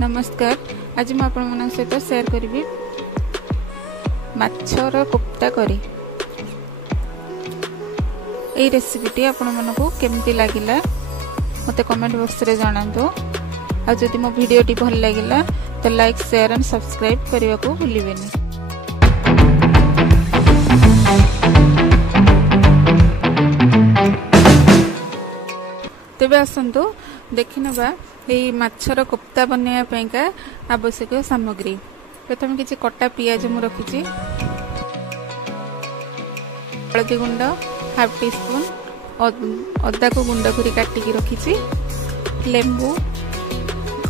नमस्कार। आज मैं आपण मन सहित शेयर करी माछर कोफ्ता करी। ये रेसिपीटी आपण मानकु केमती लागिला मते कमेंट बॉक्स रे जणांतु। आ जदि मो वीडियोटी भल लागिला तो लाइक शेयर एंड सब्सक्राइब करने को भूलिबेनी। तेबे आसंतु देखिनबा ये माछर कोफ्ता बनैया पैका आवश्यक सामग्री। प्रथम किसी कटा पियाज मु रखिछि, हळदी गुंड हाफ टी स्पून, अदा को गुंड करी काटिकी रखिछि, लेंबू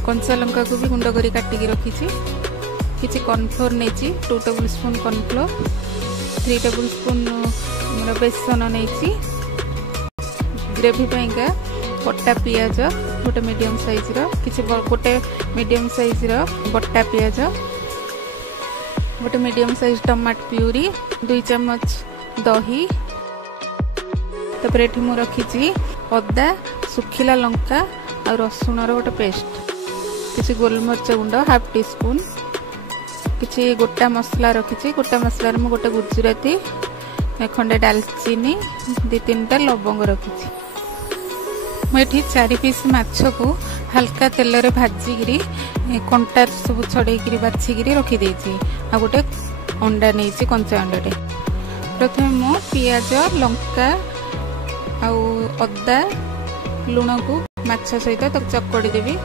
कंचा लंका को भी गुंड करी काटिकी रखिछि, किछि कॉर्नफ्लोर नेछि 2 tablespoon cornflour, 3 tablespoon बेसन नेछि, ग्रेवी पैका कटा पियाज गोटे मीडियम साइज रो, किछि गोटे मीडियम साइज रो बट्टा पियाज, गोटे मीडियम साइज टमाटो प्यूरी, 2 चम्मच दही, तपर एठी मु रखिछि अदा सुखिला लंका और रसुण रो गोटे पेस्ट, किछि गोलमरिच गुंड हाफ टी स्पून, किछि गोटा मसला रखिछि। गोटा मसला रे मु गोटे गुजराती खंडे दालचीनी 2-3टा लवंग रखिछि। मुझे 4 पीस माछ को हल्का तेल रे भाजिकी कंटा सब छड़ेकी बाछिकी रखीदे। आ गोटे अंडा नहीं कंचा अंडाटे। प्रथम मु पियाज लंका आउ अदा लुण को माछ सहित तक चकड़ी देवी।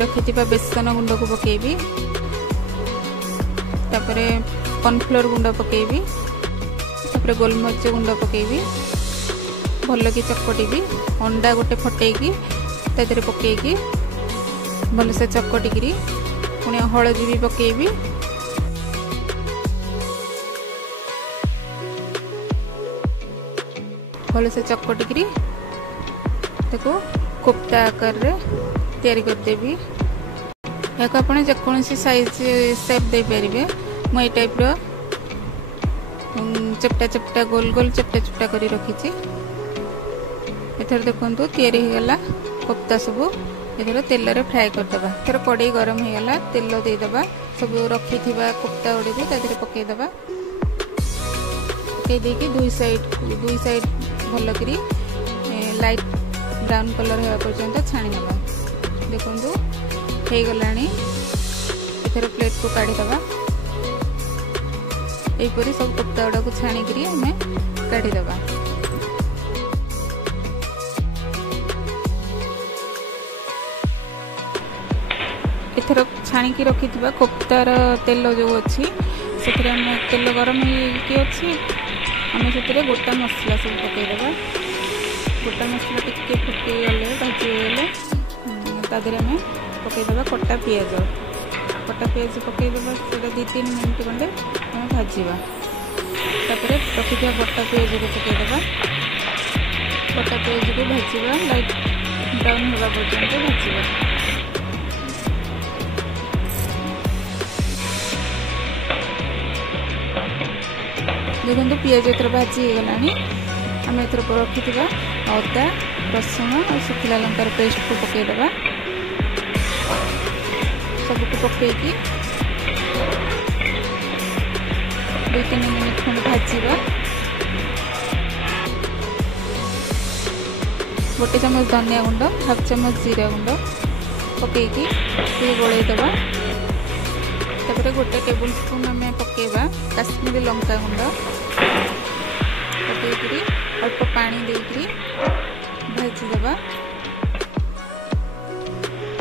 रखि बेसन गुंड को पकेबी, तापरे कॉर्नफ्लोर गुंड पकेबी, तापरे गोलमरिच गुंड पकेबी, भल कि चकटिबी। अंडा गोटे फटेकी तादरे पकेकी भल से चकटिकी पुणी हलदी भी पकेबी। भल से चकटिकी ताको कोफ्ता आकार रे तैयारी कर देबी। या को आपण जेकोसी साइज शेप दे परिबे। मु ए टाइप रो चपटा चपटा गोल गोल चपटा चपटा करी रखिछि। एथर देखंतु तैयारी हो गला कोफ्ता सब। एथर तेल रे फ्राई कर देबा। एथर कढ़ाई गरम हो गला, तेल दे देबा, सब रखिथिबा कोफ्ता ओडी को तादरे पके देबा। पके देकी दुई साइड भल करी लाइट ब्राउन कलर होगा पर्यंत छाणी नेबा। देखंतु हे गलानी। एथर प्लेट को काढी देबा। एपरी सब कोफ्ता गुड़ा को छाणिकी हमें काढ़ी देबा। एथर छाणिकी रखिथिबा कोफ्तार तेल जो अच्छी से तेल गरम अच्छी आम से गोटा मसला सब पकई देबा। गोटा मसला टिके फुटी गले भाजी गले तादरे आम पकई देबा कटा पियाज। कटा पियाज पकई देबा, सेटा 2-3 मिनट खंडे आम भाजवा। तापर रखिथिबा बटा पियाज को पकई देबा। बटा पियाज को भाजवा, लाइट ब्राउन होगा पर्यंत भाजवा। देखो पियाज एथर भाजी गलानी। आम एथर रखिथिबा अदा रसुण और सुखिला लंकार पेस्ट को पकई देबा। सबको पकईकी 2-3 मिनट खंड भाजवा। गोटे चम्मच धनिया गुंड, हाफ चम्मच जीरा गुंड पकईकी गोलई देबा। तापर गोटे टेबल स्पून आम पकेबा काश्मीरी लंका गुंड पकईकी अल्प पानी देकी भाजी देबा।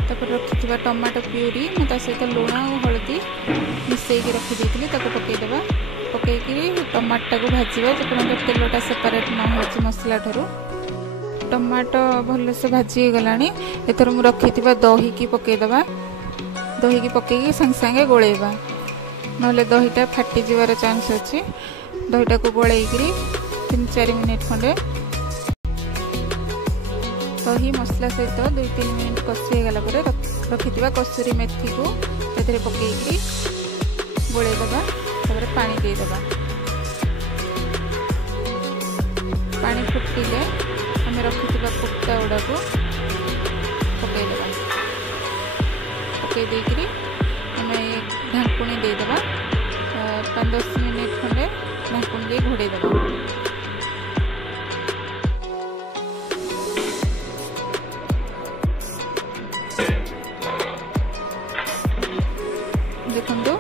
तापर रखिथिबा टमाटो प्यूरी मैं सहित लुण और हलदी मिसईकी रखी देइथिली ताको पकई देबा। पकईकी टमाटा को भाजवा जब तेलटा सेपरेट न हो मसला ठारू। टमाटो भल से भाजी गलानी। एथर मु रखिथिबा दही की पकई देबा। दही की पकईकी संग संगे गोलेबा, नहले दहीटा फाटी जीवार चांस अच्छी। दहीटा को गोलेइकी 3-4 मिनट खंडे दही मसला सहित 2-3 मिनट कषि गला पर रखिथिबा कसूरी मेथी को तेरे पकईकी गोले देबा। तापर पानी दे देबा। पानी फुटिले कोफ्ता गुड़ा को पकईदेवा पकई देकरी आम ढाकुणी देदेवा 5-10 मिनिट खंडे ढाकुणी दे घोड़े देवा। देखो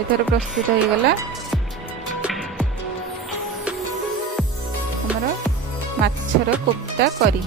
एथर प्रस्तुत हो गला हमर माछर कोफ्ता करी।